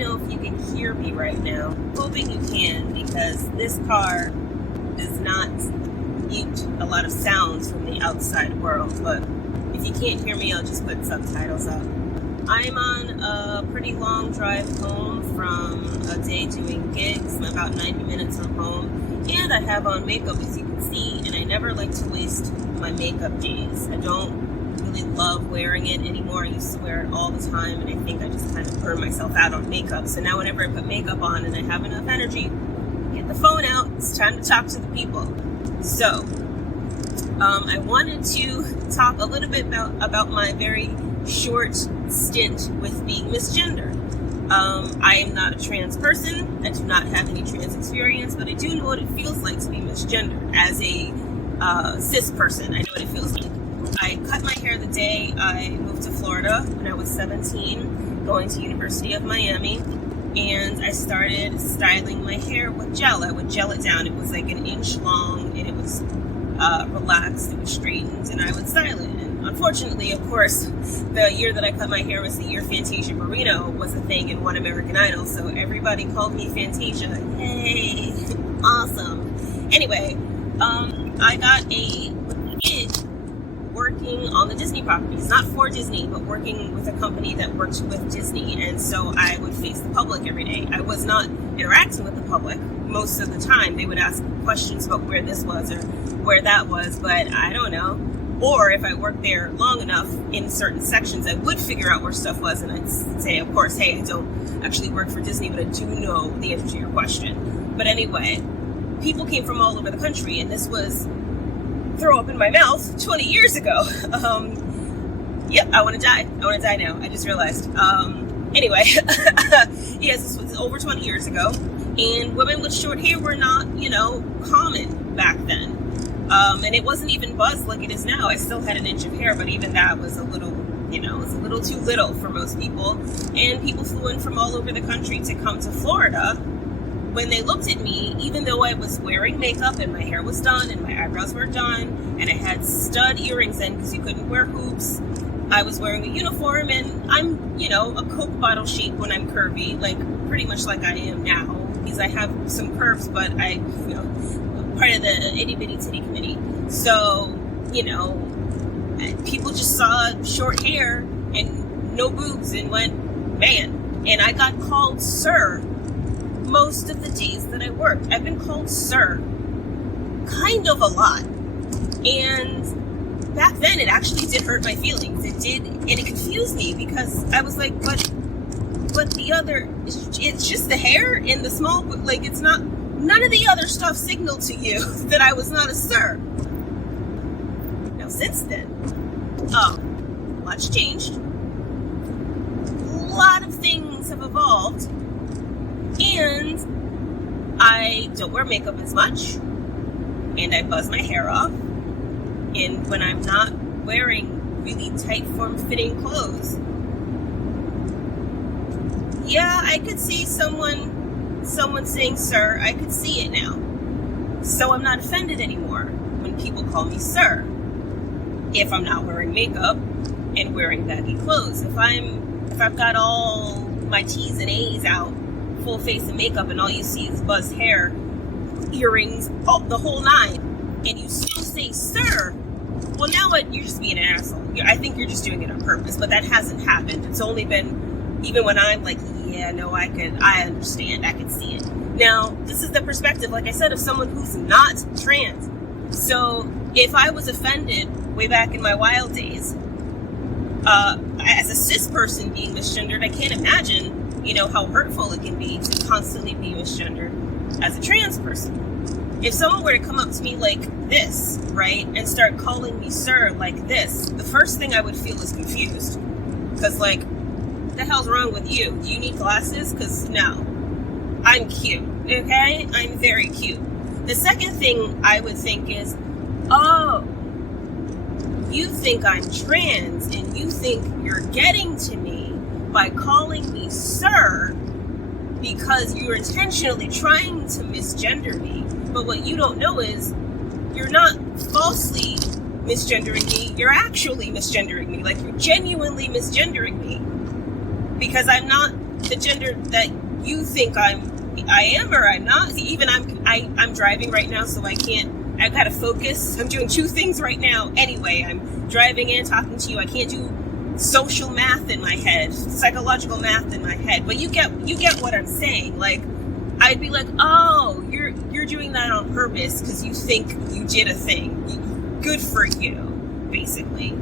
know if you can hear me right now. Hoping you can, because this car does not mute a lot of sounds from the outside world. But if you can't hear me, I'll just put subtitles up. I'm on a pretty long drive home from a day doing gigs. I'm about 90 minutes from home. And I have on makeup, as you can see, and I never like to waste my makeup days. I don't really love wearing it anymore. I used to wear it all the time, and I think I just kind of burn myself out on makeup. So now whenever I put makeup on and I have enough energy, get the phone out, it's time to talk to the people. So, I wanted to talk a little bit about my very short stint with being misgendered. I am not a trans person. I do not have any trans experience, but I do know what it feels like to be misgendered. As a cis person, I know what it feels like. I cut my hair the day I moved to Florida when I was 17, going to University of Miami, and I started styling my hair with gel. I would gel it down. It was like an inch long, and it was relaxed, it was straightened, and I would style it. And unfortunately, of course, the year that I cut my hair was the year Fantasia Barrino was a thing in One American Idol, so everybody called me Fantasia. Hey, awesome. Anyway, I got a gig working on the Disney properties, not for Disney, but working with a company that works with Disney, and so I would face the public every day. I was not interacting with the public most of the time. They would ask questions about where this was or where that was, but I don't know. Or if I worked there long enough in certain sections, I would figure out where stuff was, and I'd say, of course, hey, I don't actually work for Disney, but I do know the answer to your question. But anyway, people came from all over the country, and this was throw up in my mouth 20 years ago. Yep, I want to die. I want to die now. I just realized. Anyway, yes, this was over 20 years ago, and women with short hair were not, common back then. And it wasn't even buzzed like it is now. I still had an inch of hair, but even that was a little, it was a little too little for most people. And people flew in from all over the country to come to Florida. When they looked at me, even though I was wearing makeup and my hair was done and my eyebrows were done and I had stud earrings in because you couldn't wear hoops, I was wearing a uniform, and I'm, a Coke bottle shape when I'm curvy, like pretty much like I am now, because I have some curves, but I'm part of the itty bitty titty committee. So, people just saw short hair and no boobs and went, man. And I got called sir most of the days that I worked. I've been called sir kind of a lot. And back then it actually did hurt my feelings. It did, and it confused me because I was like, but the other, it's just the hair and the small, like it's not, none of the other stuff signaled to you that I was not a sir. Now since then, lots changed. A lot of things have evolved. And I don't wear makeup as much, and I buzz my hair off, and when I'm not wearing really tight form-fitting clothes, yeah, I could see someone saying sir. I could see it now. So I'm not offended anymore when people call me sir if I'm not wearing makeup and wearing baggy clothes. If I've got all my T's and A's out, full face of makeup, and all you see is buzzed hair, earrings, the whole nine, and you still say sir, well, now you're just being an asshole. I think you're just doing it on purpose, but that hasn't happened. It's only been, even when I'm like, yeah, no, I understand, I can see it. Now, this is the perspective, like I said, of someone who's not trans. So if I was offended way back in my wild days, as a cis person being misgendered, I can't imagine how hurtful it can be to constantly be misgendered as a trans person. If someone were to come up to me like this, right, and start calling me sir like this, the first thing I would feel is confused. Because, like, what the hell's wrong with you? Do you need glasses? Because, no. I'm cute, okay? I'm very cute. The second thing I would think is, oh, you think I'm trans, and you think you're getting to me by calling me sir because you're intentionally trying to misgender me. But what you don't know is you're not falsely misgendering me, you're actually misgendering me. Like, you're genuinely misgendering me because I'm not the gender that you think I am or I'm not. Even I'm driving right now, so I've got to focus. I'm doing two things right now anyway. I'm driving and talking to you. I can't do social math in my head, psychological math in my head. But you get what I'm saying. Like, I'd be like, oh, you're doing that on purpose because you think you did a thing. Good for you, basically.